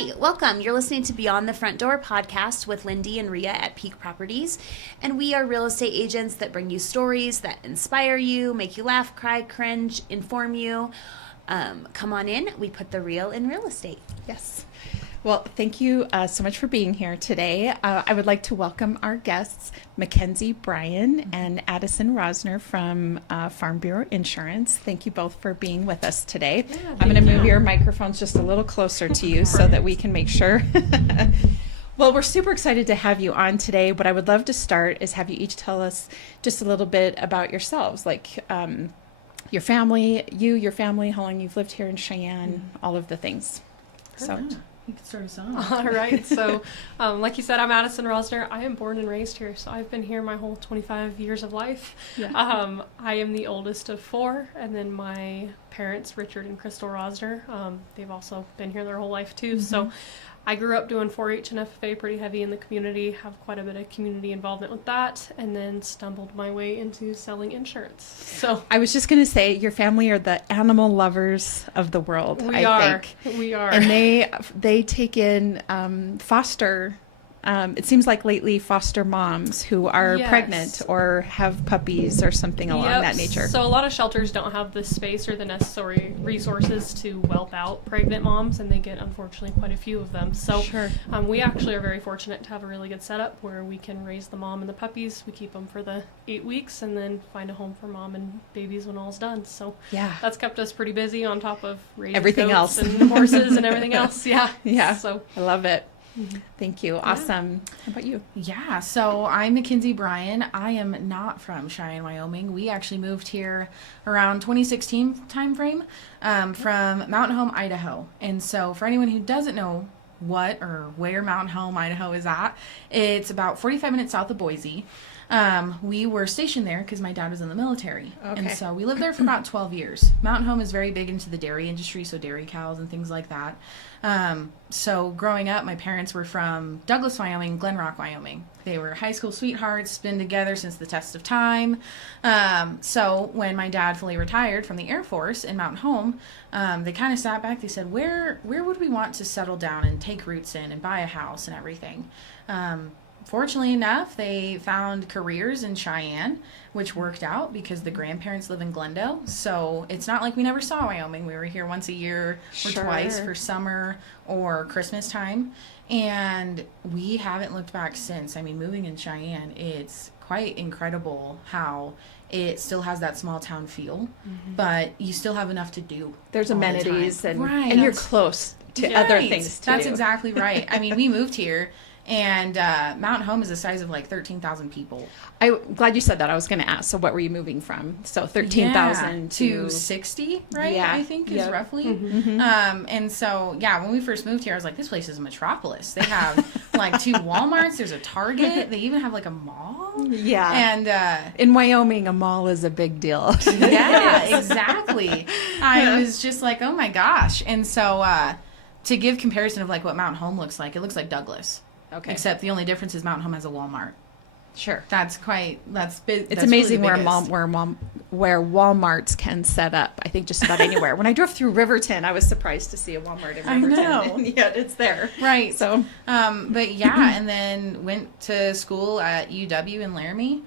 Hi, welcome. You're listening to Beyond the Front Door podcast with Lindy and Rhea at Peak Properties. And we are real estate agents that bring you stories that inspire you, make you laugh, cry, cringe, inform you. Come on in. We put the real in real estate. Yes. Well, thank you so much for being here today. I would like to welcome our guests, McKenzie, Bryan, and Addysen, Rosner from Farm Bureau Insurance. Thank you both for being with us today. Yeah, I'm going to move your microphones just a little closer to you so that we can make sure. Well, we're super excited to have you on today. What I would love to start is have you each tell us just a little bit about yourselves, like your family, your family, how long you've lived here in Cheyenne, all of the things. So. You can start us off. All right. So, like you said, I'm Addysen Rosner. I am born and raised here, so I've been here my whole 25 years of life. Yeah. I am the oldest of four, and then my parents, Richard and Crystal Rosner, they've also been here their whole life too. Mm-hmm. So, I grew up doing 4-H and FFA pretty heavy in the community, have quite a bit of community involvement with that, and then stumbled my way into selling insurance. So I was just going to say, your family are the animal lovers of the world, I think. We are. And they take in foster. It seems like lately foster moms who are pregnant or have puppies or something along that nature. So a lot of shelters don't have the space or the necessary resources to whelp out pregnant moms, and they get, unfortunately, quite a few of them. So we actually are very fortunate to have a really good setup where we can raise the mom and the puppies. We keep them for the 8 weeks and then find a home for mom and babies when all's done. So that's kept us pretty busy on top of raising everything goats else and horses and everything else. Yeah. So I love it. Mm-hmm. Thank you. Awesome. How about you? Yeah, so I'm McKenzie Bryan. I am not from Cheyenne, Wyoming. We actually moved here around 2016 timeframe from Mountain Home, Idaho. And so for anyone who doesn't know what or where Mountain Home, Idaho is at, it's about 45 minutes south of Boise. We were stationed there because my dad was in the military. Okay. And so we lived there for about 12 years. Mountain Home is very big into the dairy industry, so dairy cows and things like that. So growing up, my parents were from Douglas, Wyoming, Glen Rock, Wyoming. They were high school sweethearts, been together since the test of time. So when my dad fully retired from the Air Force in Mountain Home, they kind of sat back. They said, where would we want to settle down and take roots in and buy a house and everything? Fortunately enough, they found careers in Cheyenne, which worked out because the grandparents live in Glendale. So it's not like we never saw Wyoming. We were here once a year or twice for summer or Christmas time. And we haven't looked back since. I mean, moving in Cheyenne, it's quite incredible how it still has that small town feel, but you still have enough to do. There's amenities and you're close to other things too. That's exactly right. I mean, we moved here. And Mountain Home is the size of like 13,000 people. I'm glad you said that. I was going to ask. So what were you moving from? So 13,000 to 60, right? Yeah. I think is roughly. Mm-hmm. And so, when we first moved here, I was like, this place is a metropolis. They have like 2 Walmarts. There's a Target. They even have like a mall. Yeah. And in Wyoming, a mall is a big deal. Yeah, exactly. I was just like, oh my gosh. And so to give comparison of like what Mountain Home looks like, it looks like Douglas. Okay. Except the only difference is Mountain Home has a Walmart. Sure. That's big. It's amazing really where Walmarts can set up. I think just about anywhere. When I drove through Riverton, I was surprised to see a Walmart in Riverton. I know. And yet it's there. Right. So, but and then went to school at UW in Laramie.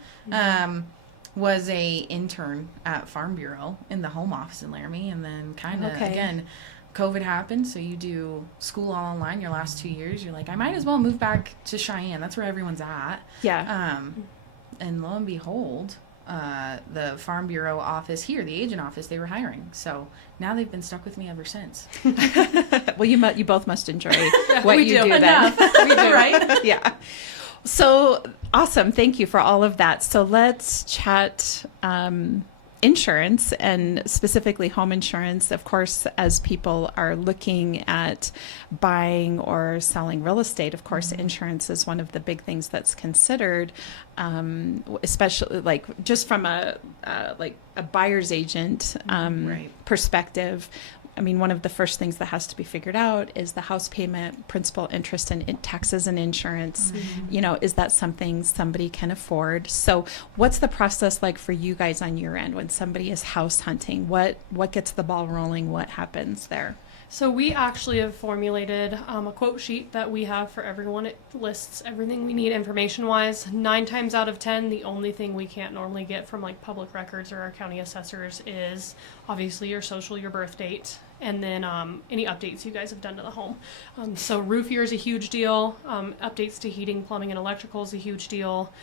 Was a intern at Farm Bureau in the home office in Laramie, and then kind of again. COVID happened, so you do school all online your last 2 years. You're like, I might as well move back to Cheyenne. That's where everyone's at. Yeah. And lo and behold, the Farm Bureau office here, the agent office, they were hiring. So now they've been stuck with me ever since. Well, you both must enjoy what you do enough. Then. We do, right? Yeah. So awesome. Thank you for all of that. So let's chat insurance, and specifically home insurance. Of course, as people are looking at buying or selling real estate, of course, insurance is one of the big things that's considered, especially like just from a buyer's agent perspective. I mean, one of the first things that has to be figured out is the house payment, principal, interest, and taxes and insurance. You know, is that something somebody can afford? So what's the process like for you guys on your end when somebody is house hunting? What gets the ball rolling? What happens there? So we actually have formulated a quote sheet that we have for everyone. It lists everything we need information-wise. 9 times out of 10, the only thing we can't normally get from like public records or our county assessors is obviously your social, your birth date, and then any updates you guys have done to the home. So roof year is a huge deal. Updates to heating, plumbing, and electrical is a huge deal.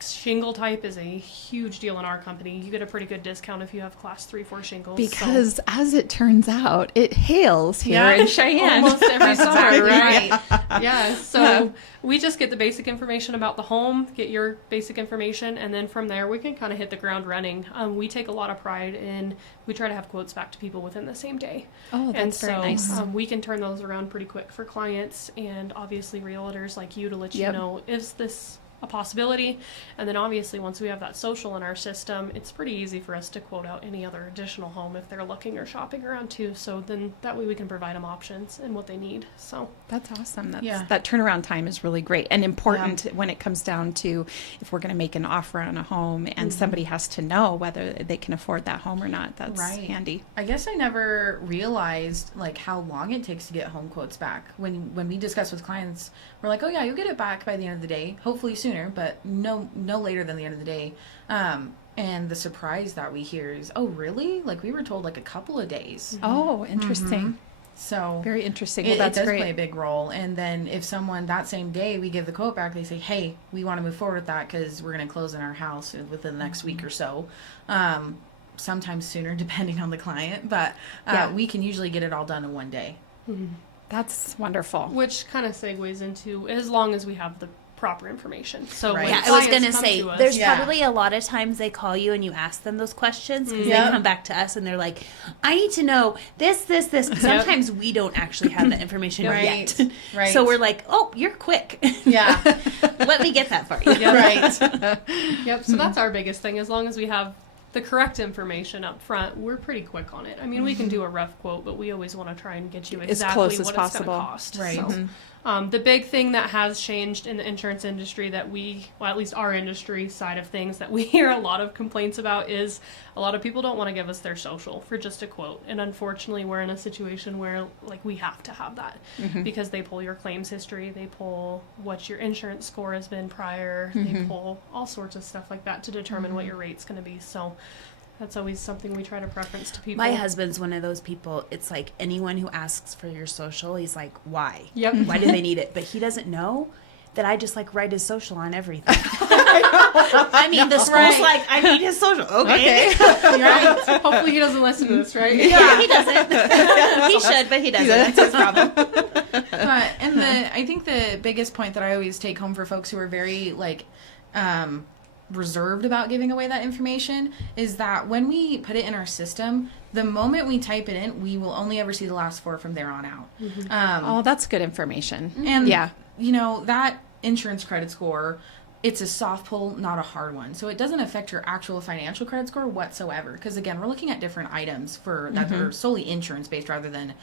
Shingle type is a huge deal in our company. You get a pretty good discount if you have class 3-4 shingles. Because as it turns out, it hails here in Cheyenne. Almost every summer, right? Right. Yeah. So we just get the basic information about the home, get your basic information, and then from there we can kind of hit the ground running. We take a lot of pride in, we try to have quotes back to people within the same day. Oh, that's very nice. We can turn those around pretty quick for clients and obviously realtors like you to let you know, is this a possibility? And then obviously once we have that social in our system, it's pretty easy for us to quote out any other additional home if they're looking or shopping around too. So then that way we can provide them options and what they need. So that's awesome. That turnaround time is really great and important when it comes down to if we're going to make an offer on a home and somebody has to know whether they can afford that home or not. That's handy. I guess I never realized like how long it takes to get home quotes back. When we discuss with clients, we're like, oh yeah, you'll get it back by the end of the day, hopefully sooner, but no later than the end of the day. And the surprise that we hear is, oh really? Like we were told like a couple of days. Oh, interesting. So very interesting. Well, that's it does great. play a big role. And then if someone that same day we give the quote back, they say, hey, we want to move forward with that because we're going to close in our house within the next week or so. Sometimes sooner, depending on the client, but we can usually get it all done in one day. That's wonderful. Which kind of segues into as long as we have the proper information. So when I was going to clients say, come to us, there's probably a lot of times they call you and you ask them those questions because they come back to us and they're like, I need to know this. Sometimes we don't actually have the information yet. Right. So we're like, oh, you're quick. Yeah. Let me get that for you. Right. Yep. So that's our biggest thing. As long as we have the correct information up front, we're pretty quick on it. I mean, we can do a rough quote, but we always want to try and get you exactly as close as what possible. It's going to cost. Right. So, the big thing that has changed in the insurance industry that at least our industry side of things that we hear a lot of complaints about is a lot of people don't want to give us their social for just a quote. And unfortunately, we're in a situation where like we have to have that because they pull your claims history, they pull what your insurance score has been prior, they pull all sorts of stuff like that to determine what your rate's going to be. So that's always something we try to preference to people. My husband's one of those people. It's like anyone who asks for your social, he's like, why? Yep. Why do they need it? But he doesn't know that I just like write his social on everything. I mean, the school's like, I need his social. Okay. Right. Hopefully he doesn't listen to this, right? Yeah, he doesn't. He should, but he doesn't. That's his problem. And I think the biggest point that I always take home for folks who are very like reserved about giving away that information is that when we put it in our system, the moment we type it in, we will only ever see the last 4 from there on out. That's good information. And you know, that insurance credit score, it's a soft pull, not a hard one. So it doesn't affect your actual financial credit score whatsoever. Because again, we're looking at different items that are solely insurance based rather than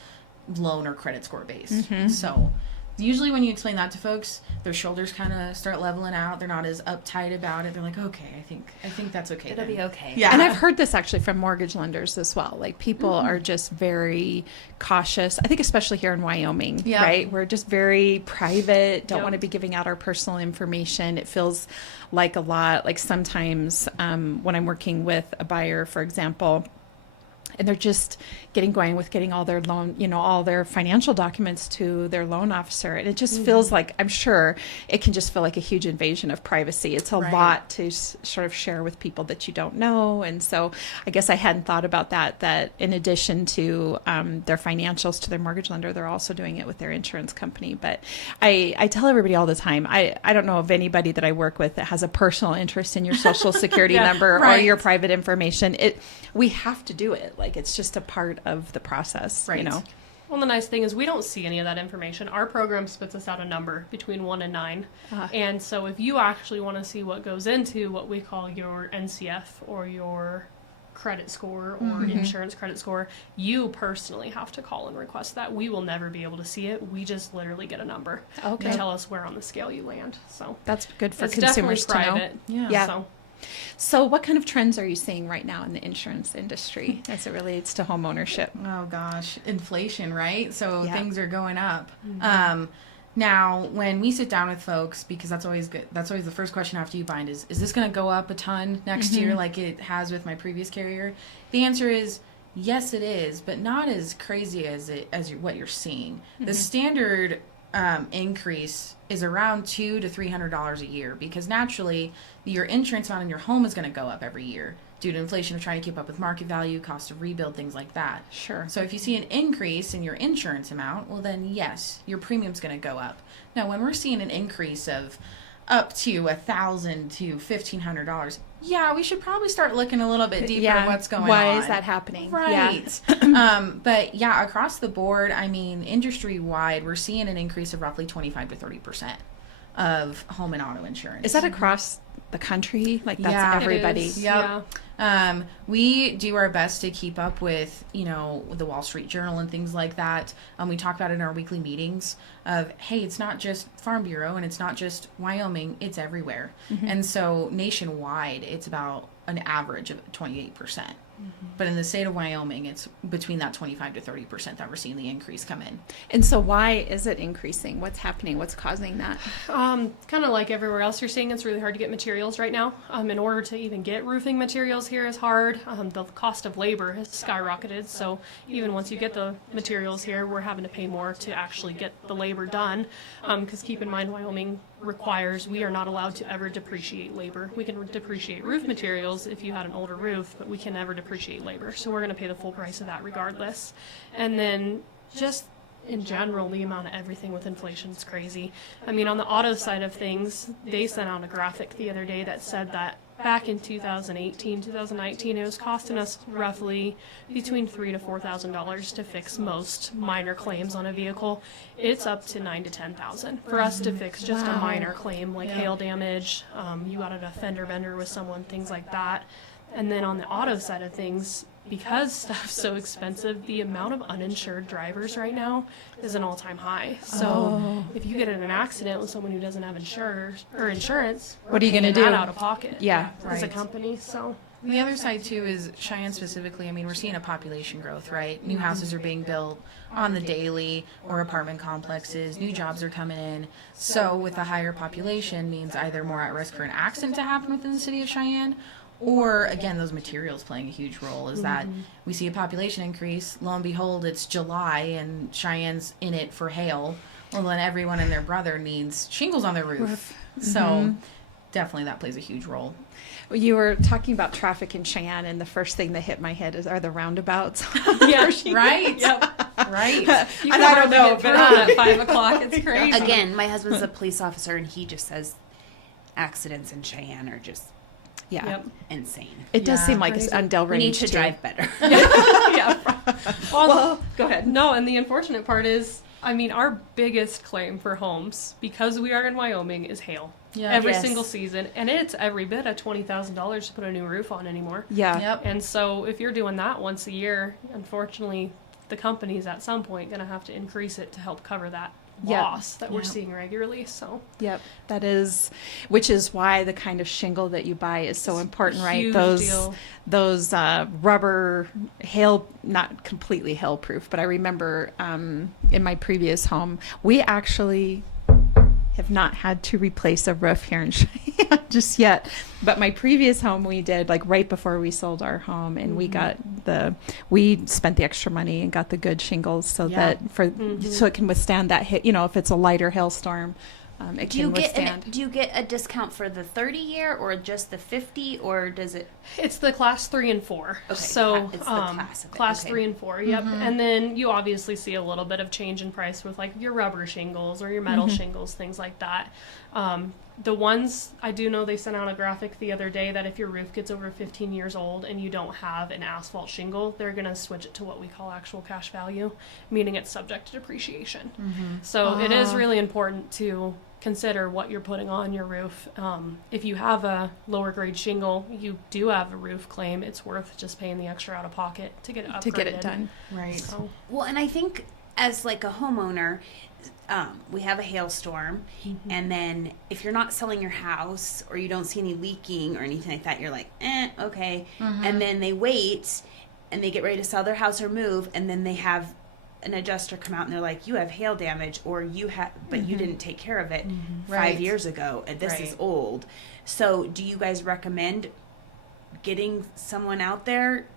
loan or credit score based. So usually when you explain that to folks, their shoulders kind of start leveling out. They're not as uptight about it. They're like, okay, I think that's okay. It'll be okay. Yeah. And I've heard this actually from mortgage lenders as well. Like people are just very cautious. I think especially here in Wyoming, right? We're just very private, don't want to be giving out our personal information. It feels like a lot, like sometimes when I'm working with a buyer, for example, and they're just getting all their loan, all their financial documents to their loan officer. And it just feels like, I'm sure it can just feel like a huge invasion of privacy. It's a lot to sort of share with people that you don't know. And so I guess I hadn't thought about that in addition to their financials to their mortgage lender, they're also doing it with their insurance company. But I tell everybody all the time, I don't know of anybody that I work with that has a personal interest in your social security number or your private information. We have to do it. Like it's just a part of the process, Well, the nice thing is we don't see any of that information. Our program spits us out a number between 1 and 9. And so if you actually want to see what goes into what we call your NCF or your credit score or insurance credit score, you personally have to call and request that. We will never be able to see it. We just literally get a number to tell us where on the scale you land. So that's good for it's consumers definitely to private. know. Yeah. So So what kind of trends are you seeing right now in the insurance industry as it relates to home ownership? Oh gosh, inflation, right? So Yeah. things are going up. Now, when we sit down with folks, because that's always good, that's always the first question after you bind is this going to go up a ton next year like it has with my previous carrier? The answer is yes, it is, but not as crazy as what you're seeing. The standard increase is around $200 to $300 a year, because naturally your insurance amount in your home is going to go up every year due to inflation of trying to keep up with market value, cost of rebuild, things like that. Sure. So if you see an increase in your insurance amount, well then yes, your premium's going to go up. Now when we're seeing an increase of up to $1,000 to $1,500, yeah, we should probably start looking a little bit deeper at what's going on. Why is that happening? Right. But yeah, across the board, I mean, industry wide, we're seeing an increase of roughly 25 to 30% of home and auto insurance. Is that across the country? Like that's everybody? It is. Yep. Yeah. We do our best to keep up with, the Wall Street Journal and things like that. We talk about it in our weekly meetings of, hey, it's not just Farm Bureau and it's not just Wyoming, it's everywhere. And so nationwide, it's about an average of 28%. But in the state of Wyoming, it's between that 25 to 30% that we're seeing the increase come in. And so why is it increasing? What's happening? What's causing that? Kind of like everywhere else you're seeing, it's really hard to get materials right now. In order to even get roofing materials here is hard. The cost of labor has skyrocketed. So even once you get the materials here, we're having to pay more to actually get the labor done. Because keep in mind, Wyoming requires we are not allowed to ever depreciate labor. We can depreciate roof materials if you had an older roof, but we can never depreciate labor. So we're going to pay the full price of that regardless. And then just in general, the amount of everything with inflation is crazy. I mean, on the auto side of things, they sent out a graphic the other day that said that back in 2018, 2019, it was costing us roughly between $3,000 to $4,000 to fix most minor claims on a vehicle. It's up to $9,000 to $10,000 for us to fix just a minor claim like hail damage. You got a fender bender with someone, things like that. And then on the auto side of things, because stuff's so expensive, the amount of uninsured drivers right now is an all-time high. So if you get in an accident with someone who doesn't have insurance, what are you going to do? Out of pocket, Yeah, as a company. So And the other side too is Cheyenne specifically. I mean, we're seeing a population growth, right? New houses are being built on the daily, or apartment complexes. New jobs are coming in. So with a higher population means either more at risk for an accident to happen within the city of Cheyenne, or again, those materials playing a huge role. Is that we see a population increase, lo and behold, it's July and Cheyenne's in it for hail. Well, then everyone and their brother needs shingles on their roof. So definitely that plays a huge role. You were talking about traffic in Cheyenne, and the first thing that hit my head are the roundabouts. Yeah, right. Right. you And I don't know, but but at 5 o'clock, it's crazy. Again, my husband's a police officer, and he just says accidents in Cheyenne are just insane. It does seem like crazy. it's on Del We Range need to too. drive better. Well, Go ahead. no, and the unfortunate part is, I mean, our biggest claim for homes, because we are in Wyoming, is hail. Yeah. Every Yes. single season. And it's every bit of $20,000 to put a new roof on anymore. Yeah. Yep. And so if you're doing that once a year, unfortunately, the company's at some point going to have to increase it to help cover that Yep. loss that we're Yep. seeing regularly. So Yep, that is, which is why the kind of shingle that you buy is so important, right? huge Those deal. those rubber hail, not completely hail proof, but I remember in my previous home, we actually have not had to replace a roof here in Cheyenne just yet. But my previous home we did like right before we sold our home, and we spent the extra money and got the good shingles so that so it can withstand that hit. You know, if it's a lighter hailstorm, it can withstand. Do you get a discount for the 30-year or just the 50, or does it? It's the class 3 and 4. Okay, So it's the class of it. class Okay. 3 and 4. Yep. And then you obviously see a little bit of change in price with like your rubber shingles or your metal shingles, things like that. The ones I do know, they sent out a graphic the other day that if your roof gets over 15 years old and you don't have an asphalt shingle, they're going to switch it to what we call actual cash value, meaning it's subject to depreciation. So it is really important to consider what you're putting on your roof. If you have a lower grade shingle, you do have a roof claim, it's worth just paying the extra out of pocket to get it upgraded. to get it done. Right. So, Well, and I think as like a homeowner, we have a hailstorm, and then if you're not selling your house or you don't see any leaking or anything like that, you're like, okay. And then they wait and they get ready to sell their house or move, and then they have an adjuster come out and they're like, you have hail damage, or you have, but you didn't take care of it 5 years ago, and this is old. So do you guys recommend getting someone out there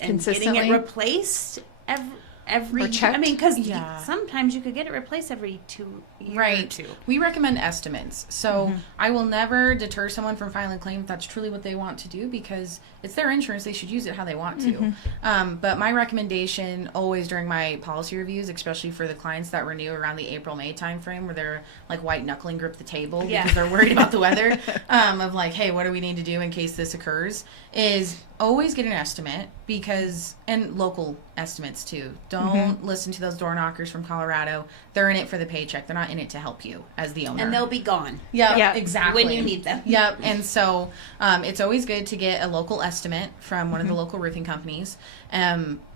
and getting it replaced every Or checked? I mean, because Yeah. sometimes you could get it replaced every 2 years Right. or two. We recommend estimates. So I will never deter someone from filing a claim if that's truly what they want to do, because it's their insurance. They should use it how they want to. But my recommendation always during my policy reviews, especially for the clients that renew around the April-May timeframe, where they're like white knuckling grip the table because they're worried about the weather, of like, hey, what do we need to do in case this occurs, is always get an estimate, because, and local estimates too. Don't listen to those door knockers from Colorado. They're in it for the paycheck. They're not in it to help you as the owner. And they'll be gone Yeah, exactly. when you need them. Yep. And so it's always good to get a local estimate from one of the local roofing companies.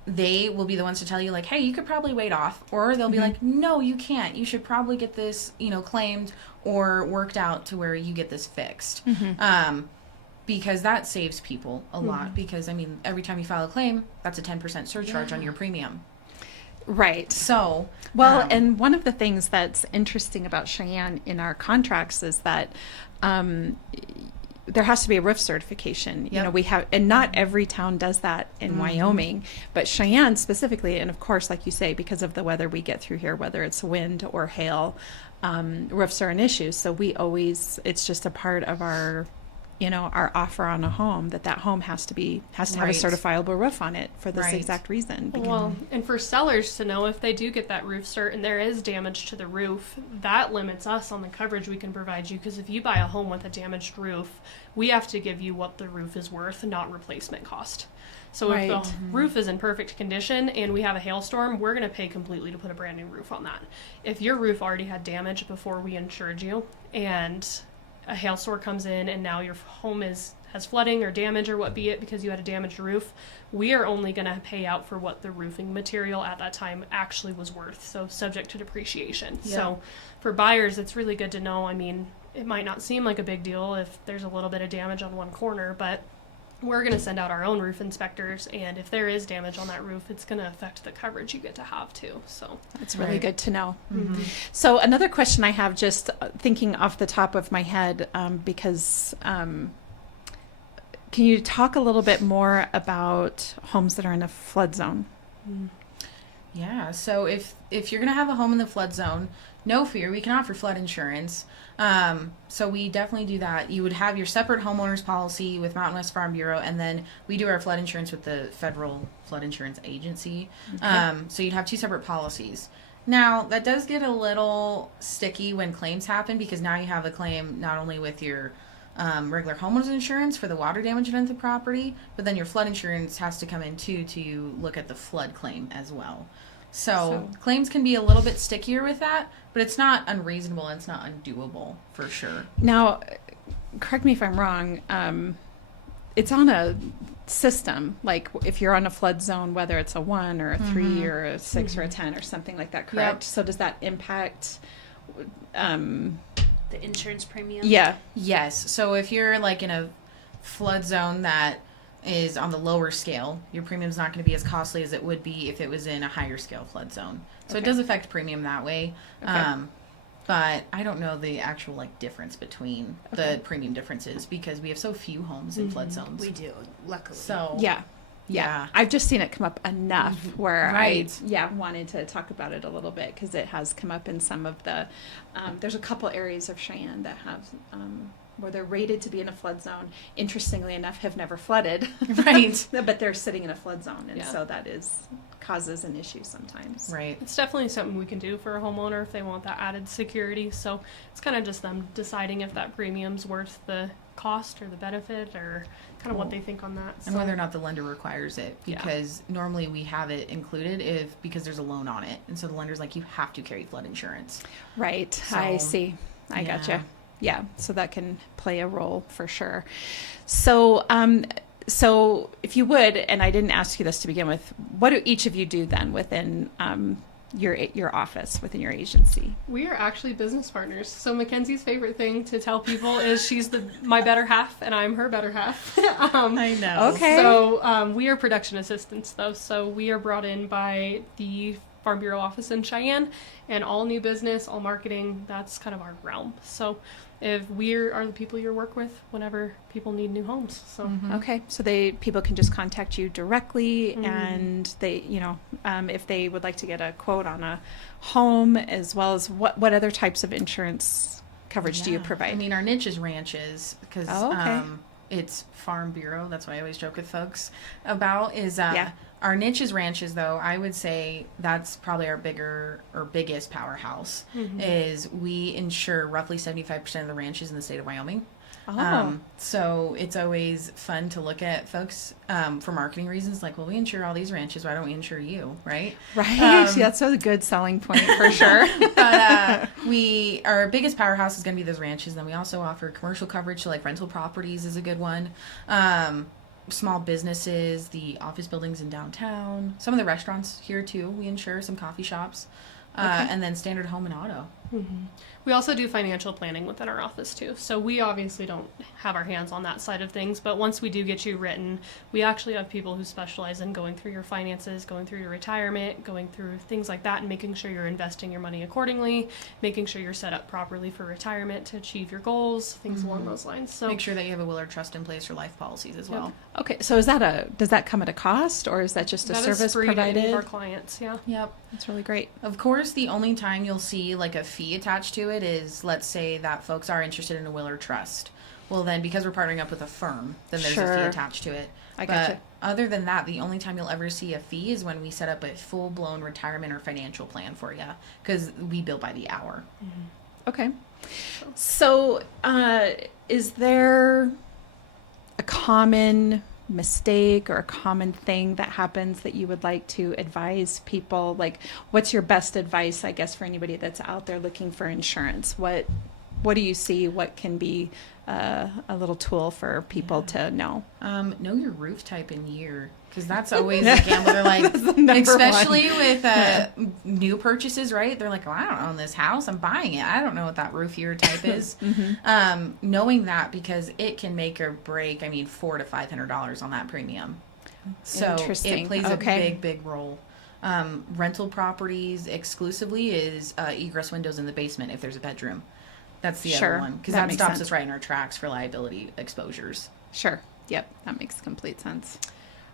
They will be the ones to tell you, like, hey, you could probably wait off. Or they'll be like, no, you can't. You should probably get this, claimed or worked out to where you get this fixed. Because that saves people a lot. Because, I mean, every time you file a claim, that's a 10% surcharge on your premium. Right. So, well, and one of the things that's interesting about Cheyenne in our contracts is that there has to be a roof certification. You know, we have, and not every town does that in Wyoming, but Cheyenne specifically, and of course, like you say, because of the weather we get through here, whether it's wind or hail, roofs are an issue. So we always, it's just a part of our, our offer on a home that home has to have a certifiable roof on it for this exact reason. Well, and for sellers to know if they do get that roof cert and there is damage to the roof, that limits us on the coverage we can provide you, because if you buy a home with a damaged roof, we have to give you what the roof is worth, not replacement cost. So if the roof is in perfect condition and we have a hailstorm, we're going to pay completely to put a brand new roof on that. If your roof already had damage before we insured you, and a hailstorm comes in and now your home has flooding or damage or what be it because you had a damaged roof, we are only going to pay out for what the roofing material at that time actually was worth, so subject to depreciation. So for buyers, it's really good to know. I mean, it might not seem like a big deal if there's a little bit of damage on one corner, but we're going to send out our own roof inspectors, and if there is damage on that roof, it's going to affect the coverage you get to have too. So that's really good to know. So another question I have, just thinking off the top of my head, because can you talk a little bit more about homes that are in a flood zone? Yeah, so if you're going to have a home in the flood zone, no fear, we can offer flood insurance. So we definitely do that. You would have your separate homeowner's policy with Mountain West Farm Bureau, and then we do our flood insurance with the Federal Flood Insurance Agency. So you'd have two separate policies. Now, that does get a little sticky when claims happen, because now you have a claim not only with your regular homeowner's insurance for the water damage done to the property, but then your flood insurance has to come in too to look at the flood claim as well. So claims can be a little bit stickier with that, but it's not unreasonable and it's not undoable for sure. Now, correct me if I'm wrong, it's on a system, like if you're on a flood zone, whether it's a 1 or a 3 or a 6 or a 10 or something like that, correct? So does that impact The insurance premium? Yeah. Yes. So if you're like in a flood zone that is on the lower scale, your premium's not going to be as costly as it would be if it was in a higher scale flood zone. So it does affect premium that way. But I don't know the actual difference between the premium differences, because we have so few homes in flood zones. We do, luckily. So Yeah. I've just seen it come up enough where Right. I wanted to talk about it a little bit, because it has come up in some of the, there's a couple areas of Cheyenne that have, where they're rated to be in a flood zone. Interestingly enough, have never flooded. Right. But they're sitting in a flood zone, and so that causes an issue sometimes. Right. it's definitely something we can do for a homeowner if they want that added security. So it's kind of just them deciding if that premium's worth the cost or the benefit, or kind of what they think on that. And whether or not the lender requires it, because normally we have it included because there's a loan on it, and so the lender's like, you have to carry flood insurance. Right. So, I see. I gotcha. Yeah. So that can play a role for sure. So, so if you would, and I didn't ask you this to begin with, what do each of you do then within your office within your agency? We are actually business partners. So Mackenzie's favorite thing to tell people is she's my better half and I'm her better half. I know. Okay. So we are production assistants though. So we are brought in by the Farm Bureau office in Cheyenne, and all new business, all marketing, that's kind of our realm. So if we are the people you work with whenever people need new homes. So Okay, so people can just contact you directly, and they, if they would like to get a quote on a home, as well as what other types of insurance coverage do you provide? I mean, our niche is ranches because it's Farm Bureau. That's what I always joke with folks about is our niche is ranches, though. I would say that's probably our biggest powerhouse is we insure roughly 75% of the ranches in the state of Wyoming. So it's always fun to look at folks for marketing reasons, like, well, we insure all these ranches, why don't we insure you, right? Right. That's a good selling point for sure. But our biggest powerhouse is going to be those ranches. Then we also offer commercial coverage, so like rental properties is a good one. Small businesses, the office buildings in downtown, some of the restaurants here too, we insure, some coffee shops, and then standard home and auto. We also do financial planning within our office too. So we obviously don't have our hands on that side of things, but once we do get you written, we actually have people who specialize in going through your finances, going through your retirement, going through things like that, and making sure you're investing your money accordingly, making sure you're set up properly for retirement to achieve your goals, things along those lines. So make sure that you have a will or trust in place for life policies as well. Okay, so does that come at a cost, or is that just a service free provided? To any of our clients, Yep. That's really great. Of course, the only time you'll see like a fee attached to it is, let's say that folks are interested in a will or trust. Well, then because we're partnering up with a firm, then there's a fee attached to it. I gotcha. But other than that, the only time you'll ever see a fee is when we set up a full-blown retirement or financial plan for you, because we bill by the hour. Okay. So, is there a common mistake or a common thing that happens that you would like to advise people? Like, what's your best advice, I guess, for anybody that's out there looking for insurance? What do you see? What can be a little tool for people to know? Know your roof type and year, because that's always a gamble. They're like, especially with new purchases, right? They're like, well, I don't own this house. I'm buying it. I don't know what that roof year type is. Knowing that, because it can make or break, $400 to $500 on that premium. So it plays a big role. Rental properties exclusively is egress windows in the basement if there's a bedroom. That's the other one, because that stops us right in our tracks for liability exposures. Sure. Yep. That makes complete sense.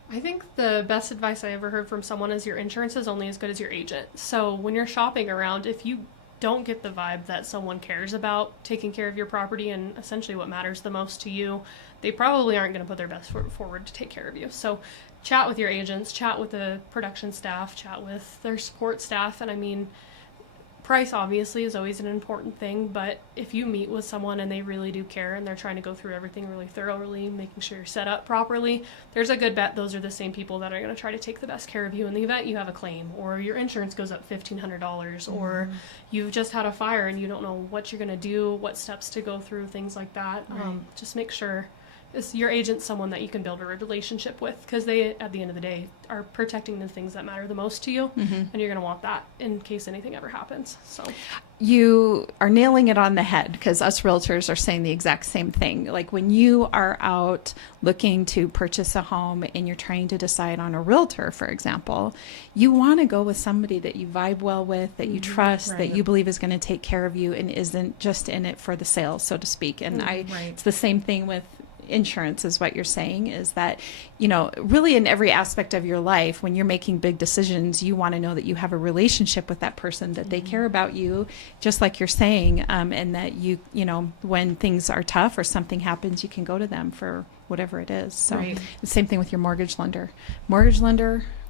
I think the best advice I ever heard from someone is your insurance is only as good as your agent. So when you're shopping around, if you don't get the vibe that someone cares about taking care of your property and essentially what matters the most to you, they probably aren't going to put their best foot forward to take care of you. So chat with your agents, chat with the production staff, chat with their support staff. And price obviously is always an important thing, but if you meet with someone and they really do care and they're trying to go through everything really thoroughly, making sure you're set up properly, there's a good bet those are the same people that are going to try to take the best care of you in the event you have a claim, or your insurance goes up $1,500, or you've just had a fire and you don't know what you're going to do, what steps to go through, things like that. Just make sure your agent's someone that you can build a relationship with, because they, at the end of the day, are protecting the things that matter the most to you, and you're going to want that in case anything ever happens. So you are nailing it on the head, because us realtors are saying the exact same thing. Like, when you are out looking to purchase a home and you're trying to decide on a realtor, for example, you want to go with somebody that you vibe well with, that you trust, that you believe is going to take care of you and isn't just in it for the sale, so to speak. And it's the same thing with insurance, is what you're saying, is that, really in every aspect of your life, when you're making big decisions, you want to know that you have a relationship with that person, that they care about you, just like you're saying, and that when things are tough or something happens, you can go to them for whatever it is. So the same thing with your mortgage lender,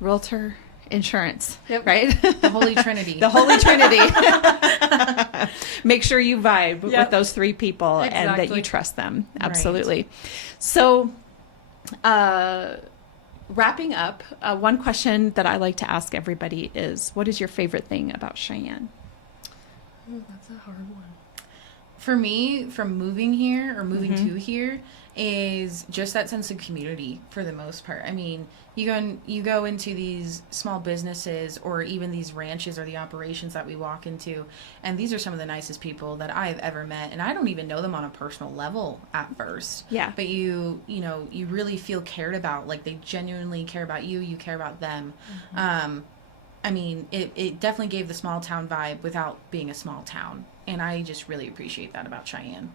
realtor, insurance, right? The Holy Trinity. The Holy Trinity. Make sure you vibe with those three people and that you trust them. Absolutely. So, wrapping up, one question that I like to ask everybody is, what is your favorite thing about Cheyenne? That's a hard one. for me, from moving here or moving to here, is just that sense of community for the most part. I mean, you go into these small businesses or even these ranches or the operations that we walk into, and these are some of the nicest people that I've ever met, and I don't even know them on a personal level at first. Yeah. But you really feel cared about, like they genuinely care about you, you care about them. I mean, it definitely gave the small town vibe without being a small town, and I just really appreciate that about Cheyenne.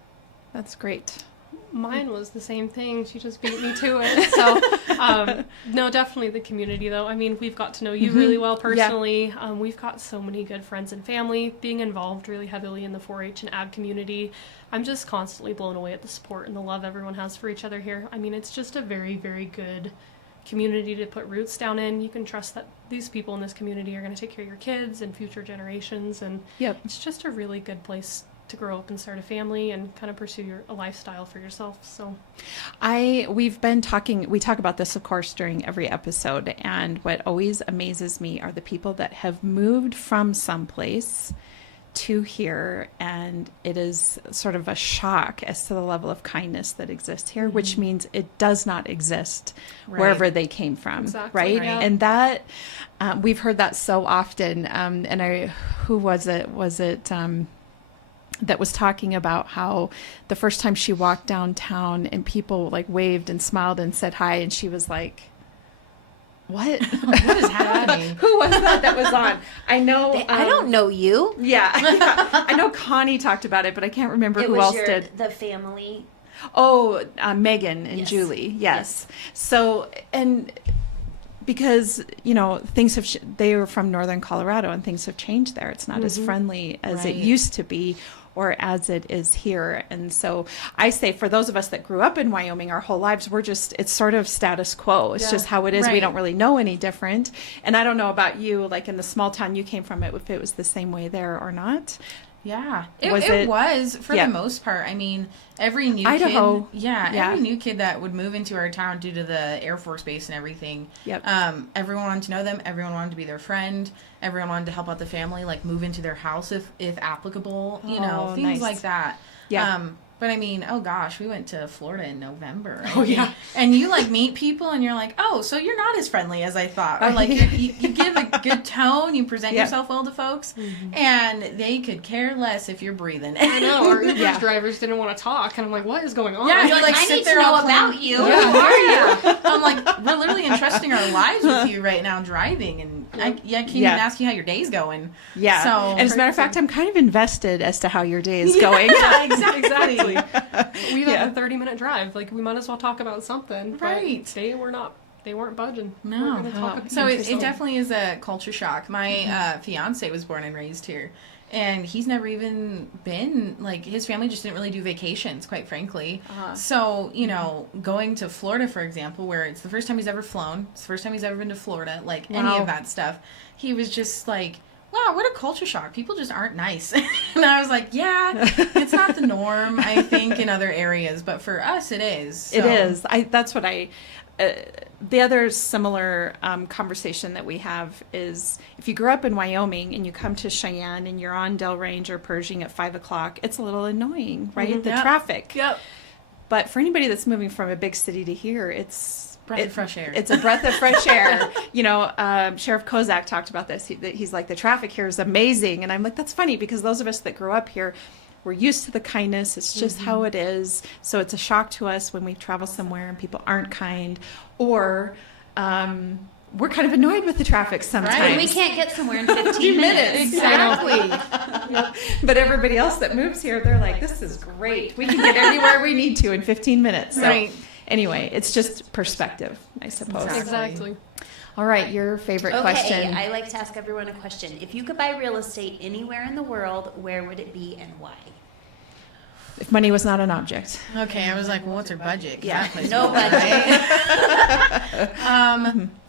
That's great. Mine was the same thing. She just beat me to it. So, no, definitely the community, though. I mean, we've got to know you really well personally. Yeah. We've got so many good friends and family. Being involved really heavily in the 4-H and ag community, I'm just constantly blown away at the support and the love everyone has for each other here. I mean, it's just a very, very good community to put roots down in. You can trust that these people in this community are going to take care of your kids and future generations. And it's just a really good place to grow up and start a family and kind of pursue a lifestyle for yourself. So we talk about this, of course, during every episode, and what always amazes me are the people that have moved from someplace to here, and it is sort of a shock as to the level of kindness that exists here, which means it does not exist wherever they came from. Exactly, right? Yeah. And that we've heard that so often. Who was it? That was talking about how the first time she walked downtown and people like waved and smiled and said hi, and she was like, what? What is happening? Who was that was on? I know. I don't know you. Yeah. I know Connie talked about it, but I can't remember who else did. The family. Oh, Megan and Yes. Julie. Yes. So, and because, things have, they were from northern Colorado and things have changed there. It's not as friendly as it used to be, or as it is here. And so I say, for those of us that grew up in Wyoming our whole lives, it's sort of status quo. It's just how it is. We don't really know any different. And I don't know about you, like in the small town you came from, if it was the same way there or not. Yeah, it was for the most part. I mean, every new Idaho. kid, every new kid that would move into our town due to the Air Force Base and everything, everyone wanted to know them. Everyone wanted to be their friend. Everyone wanted to help out the family, like move into their house if applicable. Things like that. Yeah. But I mean, oh gosh, we went to Florida in November. And you like meet people and you're like, oh, so you're not as friendly as I thought. Or like you give a good tone, you present yourself well to folks, and they could care less if you're breathing. I know, our Uber drivers didn't want to talk, and I'm like, what is going on? Yeah, you're like, I need to know about you. Who are you? I'm like, we're literally entrusting our lives with you right now driving, and I can't even ask you how your day's going. Yeah. So, and as a matter of fact, I'm kind of invested as to how your day is going. Yeah, exactly. We have a 30-minute drive. Like, we might as well talk about something. Right. But they weren't budging. No. So it definitely is a culture shock. My fiance was born and raised here. And he's never even been, like, his family just didn't really do vacations, quite frankly. So, going to Florida, for example, where it's the first time he's ever flown, it's the first time he's ever been to Florida, like, any of that stuff, he was just like, wow, what a culture shock. People just aren't nice. And I was like, yeah, it's not the norm, I think, in other areas. But for us, it is. So. It is. That's what the other similar conversation that we have is if you grew up in Wyoming and you come to Cheyenne and you're on Del Range or Pershing at 5 o'clock, it's a little annoying, right? The traffic. Yep. But for anybody that's moving from a big city to here, it's breath of fresh air. It's a breath of fresh air. Sheriff Kozak talked about this. He's like, the traffic here is amazing. And I'm like, that's funny because those of us that grew up here, we're used to the kindness. It's just how it is. So it's a shock to us when we travel somewhere and people aren't kind, or we're kind of annoyed with the traffic sometimes. Right. We can't get somewhere in 15 minutes. Exactly. But everybody else that moves here, they're like, this is great. We can get everywhere we need to in 15 minutes. So, right. Anyway, it's just perspective, I suppose. Exactly. All right, your favorite question. I like to ask everyone a question. If you could buy real estate anywhere in the world, where would it be and why? If money was not an object. Okay, I was like, well, what's her budget? Yeah, no budget.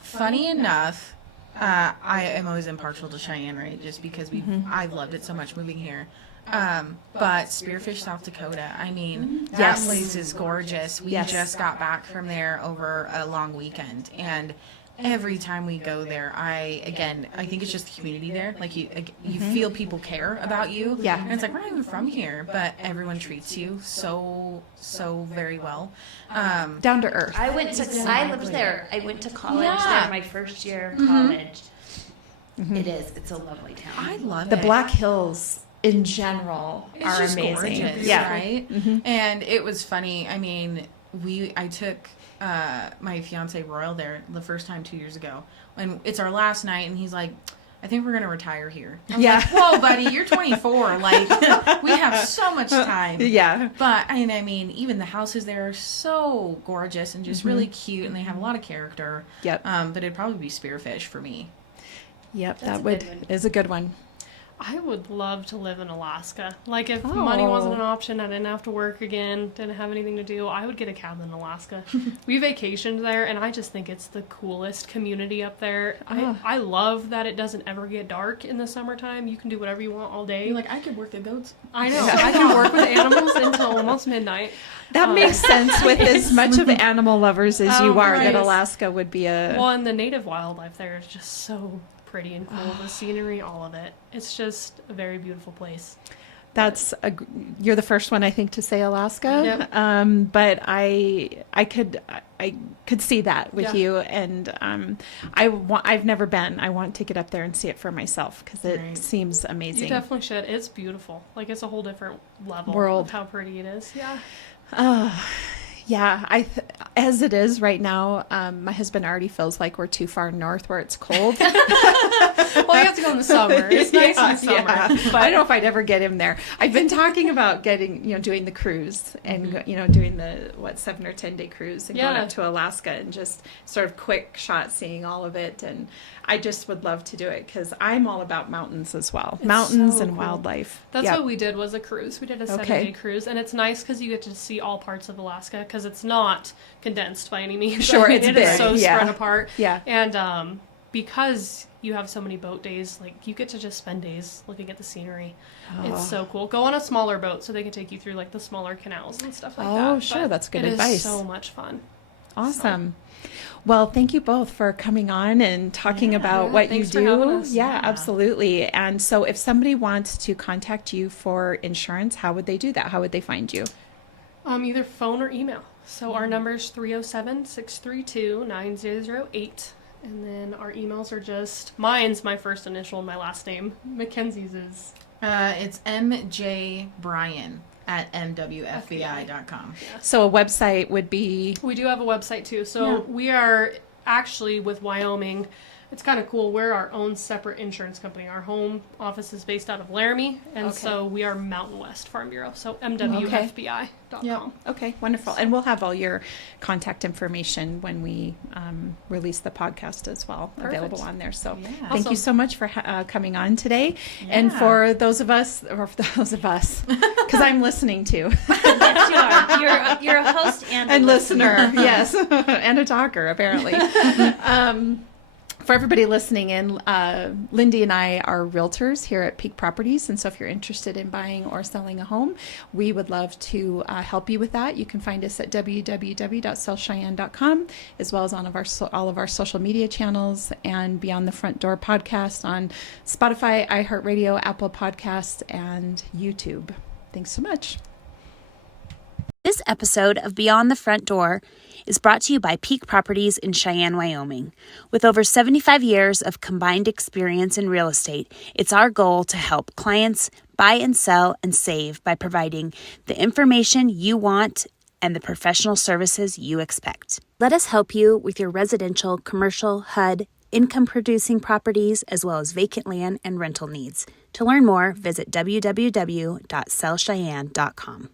Funny enough, I am always impartial to Cheyenne, right? Just because I've loved it so much moving here. But Spearfish, South Dakota, I mean, that place is gorgeous. We just got back from there over a long weekend, and every time we go there, I think it's just the community there. Like you feel people care about you. Yeah. And it's like, we're not even from here, but everyone treats you so very well. Down to earth. I lived there. I went to college Yeah. there my first year of college. It's a lovely town. I love The it. Black Hills in general It's are just amazing. gorgeous, Yeah. right? And it was funny. I mean, I took my fiance Royal there the first time 2 years ago, and it's our last night, and he's like, I think we're gonna retire here. I was Yeah. like, whoa, buddy, you're 24. Like, we have so much time. Yeah. But I mean, even the houses there are so gorgeous and just really cute, and they have a lot of character. Yep. But it'd probably be Spearfish for me. Yep. That's That a good one. is a good one. I would love to live in Alaska. Like, if money wasn't an option, I didn't have to work again, didn't have anything to do, I would get a cabin in Alaska. We vacationed there, and I just think it's the coolest community up there. I love that it doesn't ever get dark in the summertime. You can do whatever you want all day. You're like, I could work the goats. I know. I can work with animals until almost midnight. That makes sense with as much of animal lovers as you are, that right. Alaska would be a... Well, and the native wildlife there is just so pretty and cool. The scenery, all of it. It's just a very beautiful place. You're the first one, I think, to say Alaska. Yep. But I could see that with you, and I've never been. I want to get up there and see it for myself because it seems amazing. You definitely should. It's beautiful. Like, it's a whole different level World. of how pretty it is. Yeah. Yeah, as it is right now, my husband already feels like we're too far north where it's cold. Well, you have to go in the summer. It's nice in the summer. Yeah. But I don't know if I'd ever get him there. I've been talking about doing the cruise and, doing the, 7 or 10 day cruise and going up to Alaska and just sort of quick shot seeing all of it. And I just would love to do it because I'm all about mountains as well. Mountains so and cool. wildlife. That's what we did, was a cruise. We did a 7-day cruise, and it's nice because you get to see all parts of Alaska because it's not condensed by any means. Sure, I mean, it's it big. is so spread apart. Yeah. And because you have so many boat days, like, you get to just spend days looking at the scenery. It's so cool. Go on a smaller boat so they can take you through, like, the smaller canals and stuff like that. Oh, sure. But That's good it advice. is so much fun. Awesome. Well, thank you both for coming on and talking about what you thanks for having do. us. Yeah, absolutely. And so if somebody wants to contact you for insurance, how would they do that? How would they find you? Either phone or email. So our number is 307-632-9008. And then our emails are mine's my first initial and my last name. Mackenzie's is... It's mjbryan@mwfbi.com. So a website would be... We do have a website too. So we are actually with Wyoming. It's kind of cool. We're our own separate insurance company. Our home office is based out of Laramie, and so we are Mountain West Farm Bureau. So mwfbi.com. Yeah. Okay, wonderful. And we'll have all your contact information when we release the podcast as well, available on there. So thank you so much for coming on today. And for those of us, because I'm listening too. Yes, you are. You're a host and a listener. Yes, and a talker, apparently. For everybody listening in, Lindy and I are realtors here at Peak Properties, and so if you're interested in buying or selling a home, we would love to help you with that. You can find us at www.sellcheyenne.com, as well as on all of our social media channels and Beyond the Front Door podcast on Spotify, iHeartRadio, Apple Podcasts, and YouTube. Thanks so much. This episode of Beyond the Front Door is brought to you by Peak Properties in Cheyenne, Wyoming. With over 75 years of combined experience in real estate, it's our goal to help clients buy and sell and save by providing the information you want and the professional services you expect. Let us help you with your residential, commercial, HUD, income-producing properties, as well as vacant land and rental needs. To learn more, visit www.sellcheyenne.com.